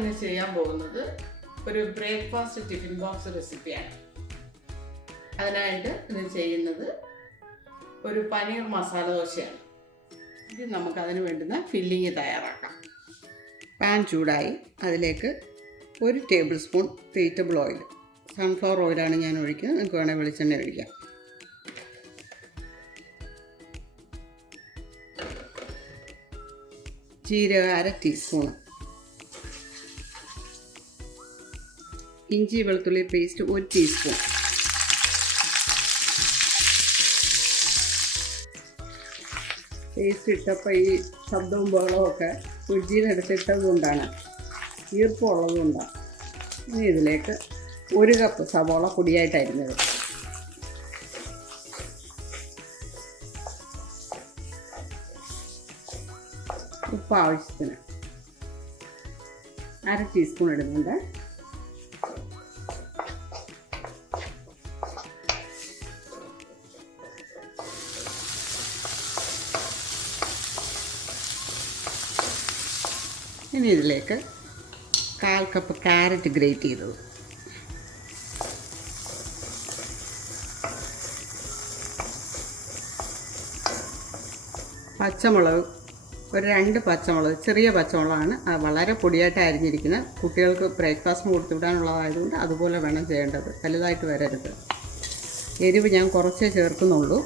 ഇന്ന് ചെയ്യാൻ പോകുന്നത് ഒരു ബ്രേക്ക്ഫാസ്റ്റ് ടിഫിൻ ബോക്സ് റെസിപ്പിയാണ്. അതിനായിട്ട് ഇന്ന് ചെയ്യുന്നത് ഒരു പനീർ മസാല ദോശയാണ്. ഇത് നമുക്കതിന് വേണ്ടുന്ന ഫില്ലിങ് തയ്യാറാക്കാം. പാൻ ചൂടായി അതിലേക്ക് 1 table spoon vegetable oil, sunflower ഓയിലാണ് ഞാൻ ഒഴിക്കുന്നത്. നിങ്ങൾക്ക് വേണമെങ്കിൽ വെളിച്ചെണ്ണ ഒഴിക്കാം. ജീരകം 1/2 ടീസ്പൂൺ, ഇഞ്ചി വെളുത്തുള്ളി പേസ്റ്റ് 1 ടീസ്പൂൺ, പേസ്റ്റ് ഇട്ടപ്പോൾ ഈ ശബ്ദവും ബഹളവും ഒക്കെ ഫ്രിഡ്ജിൽ നിന്ന് എടുത്തിട്ടത് കൊണ്ടാണ്, ഈർപ്പമുള്ളത് കൊണ്ടാണ്. ഇനി ഇതിലേക്ക് 1 കപ്പ് സവോള പൊടിയായിട്ടരിഞ്ഞത്, ഉപ്പ് ആവശ്യത്തിന് 1/2 ടീസ്പൂൺ ഇടുന്നുണ്ട്. ഇനി ഇതിലേക്ക് 1/4 കപ്പ് ക്യാരറ്റ് ഗ്രേറ്റ് ചെയ്തത്, പച്ചമുളക് 2 പച്ചമുളക്, ചെറിയ പച്ചമുളകാണ്, വളരെ പൊടിയായിട്ട് അരിഞ്ഞിരിക്കുന്നത്. കുട്ടികൾക്ക് ബ്രേക്ക്ഫാസ്റ്റിന് കൊടുത്തു വിടാനുള്ളതായതുകൊണ്ട് അതുപോലെ വേണം ചെയ്യേണ്ടത്, വലുതായിട്ട് വരരുത്. എരിവ് ഞാൻ കുറച്ചേ ചേർക്കുന്നുള്ളൂ.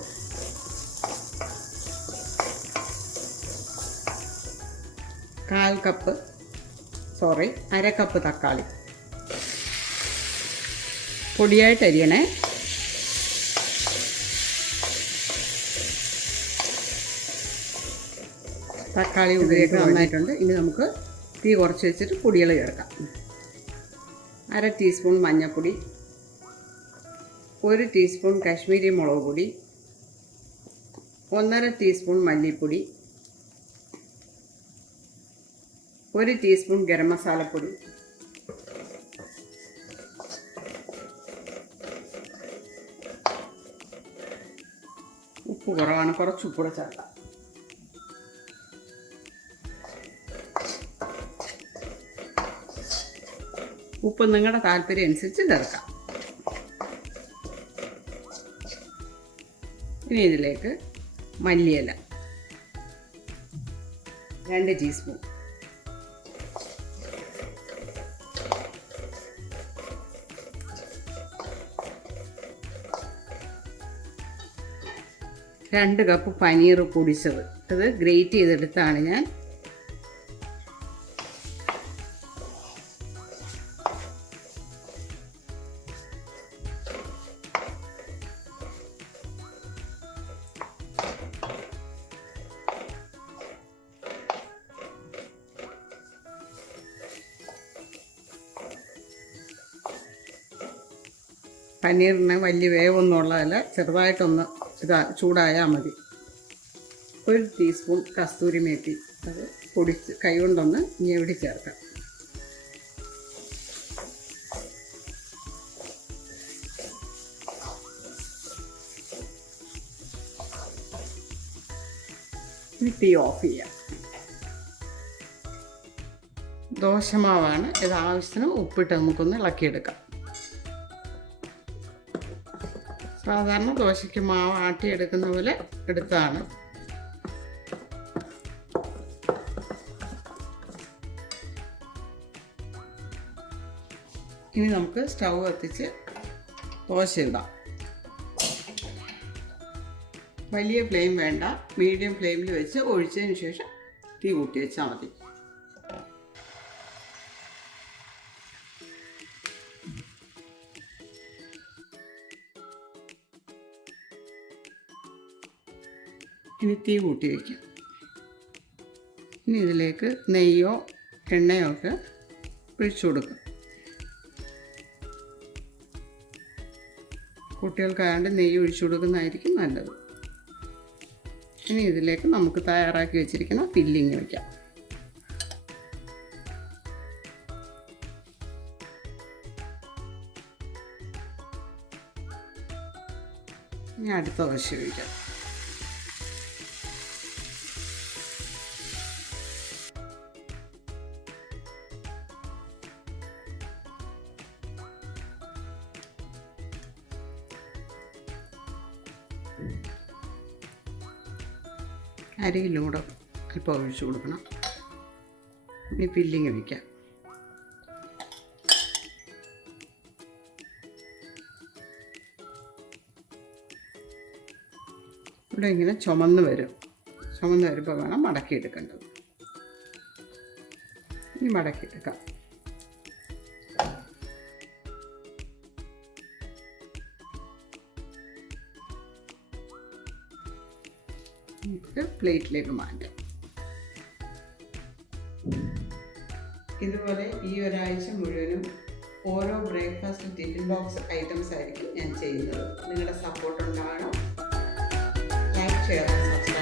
അര കപ്പ് തക്കാളി പൊടിയായിട്ട് അരിയണേ. തക്കാളി ഉള്ളിയൊക്കെ നന്നായിട്ടുണ്ട്. ഇനി നമുക്ക് തീ കുറച്ച് വെച്ചിട്ട് പൊടികൾ ചേർക്കാം. 1/2 ടീസ്പൂൺ മഞ്ഞൾപ്പൊടി, 1 ടീസ്പൂൺ കാശ്മീരി മുളക് പൊടി, 1/2 ടീസ്പൂൺ മല്ലിപ്പൊടി, 1 ടീസ്പൂൺ ഗരം മസാലപ്പൊടി, ഉപ്പ് കുറവാണ്, കുറച്ച് ഉപ്പ് കൂടെ ചേർക്കാം. ഉപ്പ് നിങ്ങളുടെ താല്പര്യം അനുസരിച്ച് ചേർക്കാം. ഇനി ഇതിലേക്ക് മല്ലിയില 2 ടീസ്പൂൺ, രണ്ട് കപ്പ് പനീർ പൊടിച്ചത്, അത് ഗ്രേറ്റ് ചെയ്തെടുത്താണ് ഞാൻ. പനീറിന് വലിയ വേവൊന്നും ഉള്ളതല്ല, ചെറുതായിട്ടൊന്ന് ചൂടായാൽ മതി. 1 ടീസ്പൂൺ കസ്തൂരി മേത്തി, അത് പൊടിച്ച് കൈകൊണ്ടൊന്ന് ഞെവിടി ചേർക്കാം. തീ ഓഫ് ചെയ്യാം. ദോശമാവാണ് ഇത്, ആവശ്യത്തിന് ഉപ്പിട്ട് നമുക്കൊന്ന് ഇളക്കിയെടുക്കാം. സാധാരണ ദോശയ്ക്ക് മാവ് ആട്ടിയെടുക്കുന്ന പോലെ എടുത്താണ്. ഇനി നമുക്ക് സ്റ്റൗ കത്തിച്ച് ദോശ ഇടാം. വലിയ ഫ്ലെയിം വേണ്ട, മീഡിയം ഫ്ലെയിമിൽ വെച്ച് ഒഴിച്ചതിന് ശേഷം തീ കൂട്ടി വെച്ചാൽ മതി. ഇനി തീ കൂട്ടി വയ്ക്കാം. ഇനി ഇതിലേക്ക് നെയ്യോ എണ്ണയോ ഒക്കെ ഒഴിച്ചു കൊടുക്കും. കുട്ടികൾക്കായതുകൊണ്ട് നെയ്യ് ഒഴിച്ചു കൊടുക്കുന്നതായിരിക്കും നല്ലത്. ഇനി ഇതിലേക്ക് നമുക്ക് തയ്യാറാക്കി വെച്ചിരിക്കുന്ന ഫില്ലിങ് വയ്ക്കാം. ഇനി അടുത്ത ദോശ ഒഴിക്കാം. അരയിലും കൂടെ അല്പം ഒഴിച്ചു കൊടുക്കണം. ഇനി ഫില്ലിങ് വയ്ക്കാം. ഇവിടെ ഇങ്ങനെ ചുമന്ന് വരുമ്പോൾ വേണം മടക്കിയെടുക്കേണ്ടത്. ഇനി മടക്കിയെടുക്കാം. നമുക്ക് പ്ലേറ്റിലേക്ക് മാറ്റാം. ഇതുപോലെ ഈ ഒരാഴ്ച മുഴുവനും ഓരോ ബ്രേക്ക്ഫാസ്റ്റ് ടിഫിൻ ബോക്സ് ഐറ്റംസ് ആയിരിക്കും ഞാൻ ചെയ്യുന്നത്. നിങ്ങളുടെ സപ്പോർട്ട് ഉണ്ടാകണം. Like, share, subscribe.